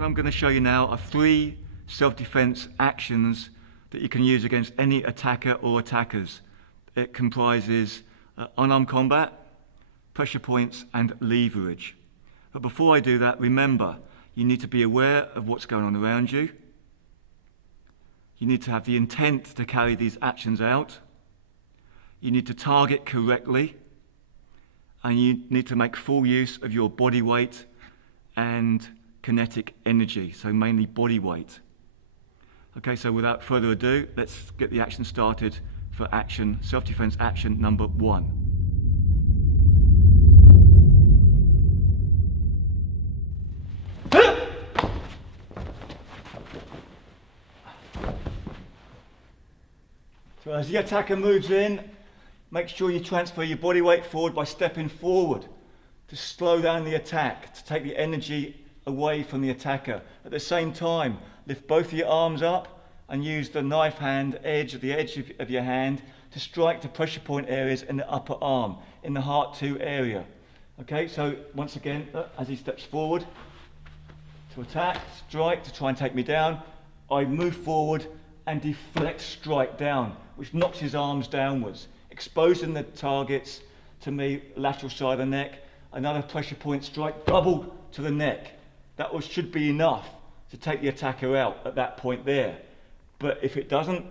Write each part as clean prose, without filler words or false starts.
What I'm going to show you now are 3 self-defense actions that you can use against any attacker or attackers. It comprises unarmed combat, pressure points, and leverage. But before I do that, remember, you need to be aware of what's going on around you. You need to have the intent to carry these actions out. You need to target correctly. And you need to make full use of your body weight and kinetic energy, so mainly body weight. Okay, so without further ado, let's get the action started for self-defense action number 1. So as the attacker moves in, make sure you transfer your body weight forward by stepping forward to slow down the attack, to take the energy away from the attacker. At the same time, lift both of your arms up and use the knife hand edge, the edge of your hand, to strike the pressure point areas in the upper arm, in the heart 2 area. Okay, so once again, as he steps forward to attack, strike, to try and take me down, I move forward and deflect, strike down, which knocks his arms downwards, exposing the targets to me, lateral side of the neck. Another pressure point strike, double to the neck. That should be enough to take the attacker out at that point there. But if it doesn't,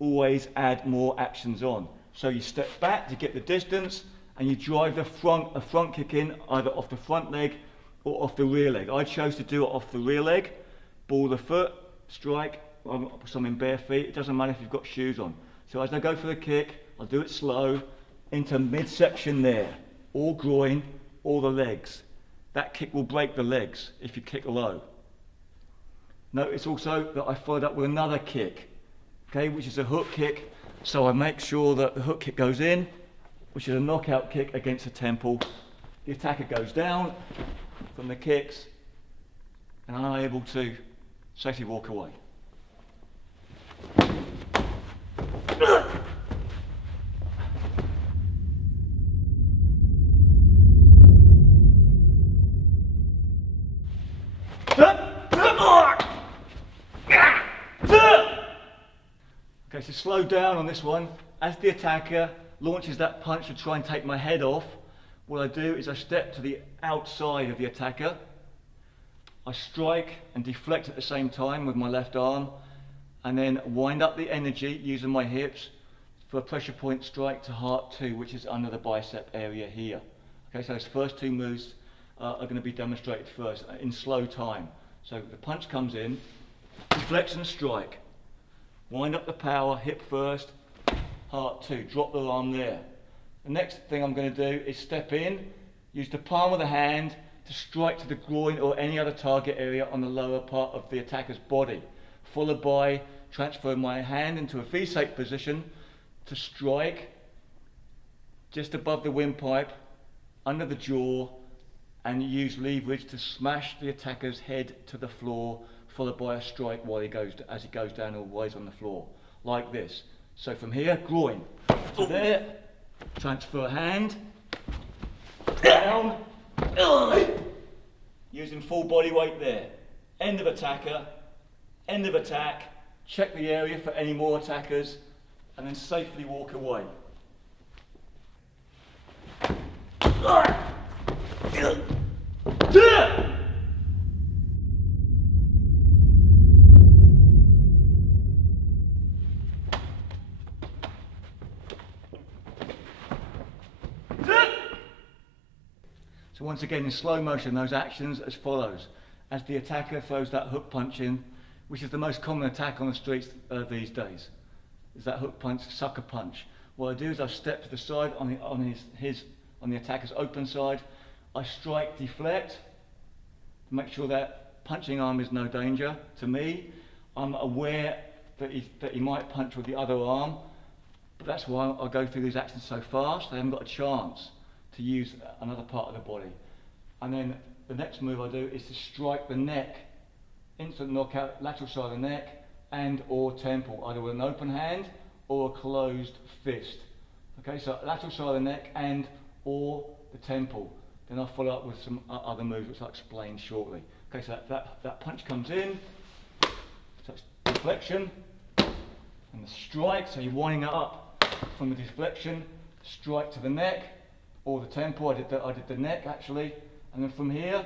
always add more actions on. So you step back to get the distance and you drive a front kick in, either off the front leg or off the rear leg. I chose to do it off the rear leg, ball the foot, strike. I'm in bare feet, it doesn't matter if you've got shoes on. So as I go for the kick, I'll do it slow into midsection there, or groin, or the legs. That kick will break the legs if you kick low. Notice also that I followed up with another kick, okay, which is a hook kick. So I make sure that the hook kick goes in, which is a knockout kick against the temple. The attacker goes down from the kicks, and I'm able to safely walk away. Okay, so slow down on this one. As the attacker launches that punch to try and take my head off, what I do is I step to the outside of the attacker. I strike and deflect at the same time with my left arm, and then wind up the energy using my hips for a pressure point strike to heart 2, which is under the bicep area here. Okay, so those first 2 moves are going to be demonstrated first in slow time. So the punch comes in, deflection, strike, wind up the power, hip first, heart 2, drop the arm there. The next thing I'm going to do is step in, use the palm of the hand to strike to the groin or any other target area on the lower part of the attacker's body, followed by transfer my hand into a V-shape position to strike just above the windpipe, under the jaw, and use leverage to smash the attacker's head to the floor, followed by a strike as he goes down all ways on the floor, like this. So from here, groin to there, transfer hand, down, using full body weight there. End of attacker, end of attack, check the area for any more attackers, and then safely walk away. So once again in slow motion, those actions as follows. As the attacker throws that hook punch in, which is the most common attack on the streets these days, is that hook punch, sucker punch. What I do is I step to the side on the attacker's open side. I strike, deflect, to make sure that punching arm is no danger to me. I'm aware that he might punch with the other arm, but that's why I go through these actions so fast. I haven't got a chance to use another part of the body. And then the next move I do is to strike the neck, instant knockout, lateral side of the neck and or temple, either with an open hand or a closed fist. Okay, so lateral side of the neck and or the temple. Then I'll follow up with some other moves which I'll explain shortly. Okay, so that punch comes in, so it's deflection, and the strike, so you're winding it up from the deflection, strike to the neck, or the temple. I did the neck actually, and then from here,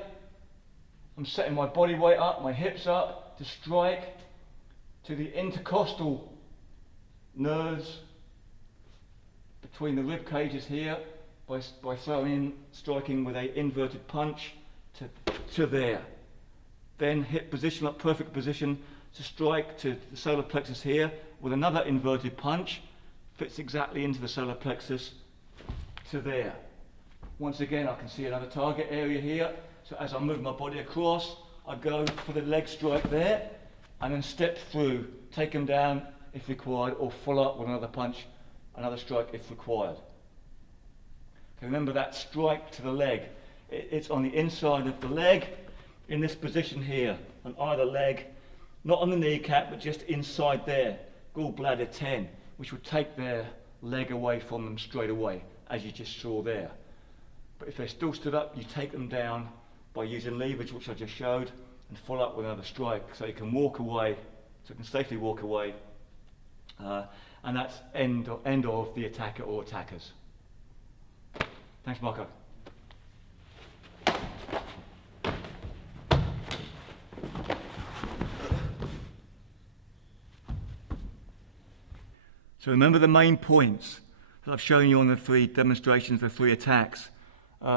I'm setting my body weight up, my hips up, to strike to the intercostal nerves between the rib cages here by striking with a inverted punch to there. Then hip position up, perfect position to strike to the solar plexus here with another inverted punch, fits exactly into the solar plexus to there. Once again, I can see another target area here. So as I move my body across, I go for the leg strike there, and then step through, take them down if required, or follow up with another punch, another strike if required. Okay, remember that strike to the leg. It's on the inside of the leg, in this position here, on either leg, not on the kneecap, but just inside there, gallbladder 10, which would take their leg away from them straight away, as you just saw there. But if they're still stood up, you take them down by using leverage, which I just showed, and follow up with another strike, so you can walk away, so you can safely walk away, and that's end of the attacker or attackers. Thanks, Marco. So remember the main points that I've shown you on the 3 demonstrations, the 3 attacks,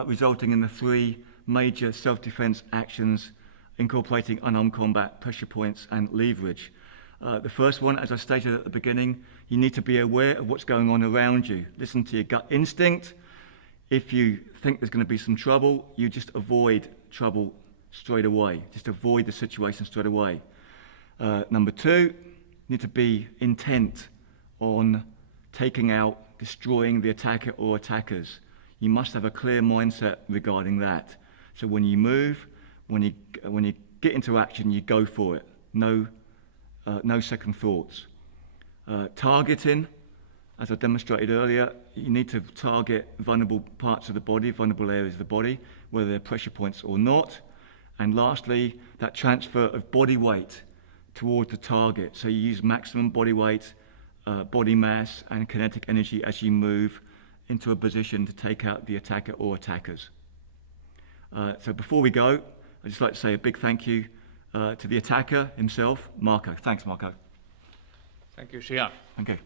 resulting in the 3 major self-defense actions incorporating unarmed combat, pressure points and leverage. The first one, as I stated at the beginning, you need to be aware of what's going on around you. Listen to your gut instinct. If you think there's going to be some trouble, you just avoid trouble straight away. Just avoid the situation straight away. Number 2, you need to be intent on taking out, destroying the attacker or attackers. You must have a clear mindset regarding that. So when you move, when you get into action, you go for it. No second thoughts. Targeting, as I demonstrated earlier, you need to target vulnerable parts of the body, vulnerable areas of the body, whether they're pressure points or not. And lastly, that transfer of body weight towards the target. So you use maximum body weight, body mass and kinetic energy as you move into a position to take out the attacker or attackers. So before we go, I'd just like to say a big thank you to the attacker himself, Marco. Thanks, Marco. Thank you, Xian. Okay.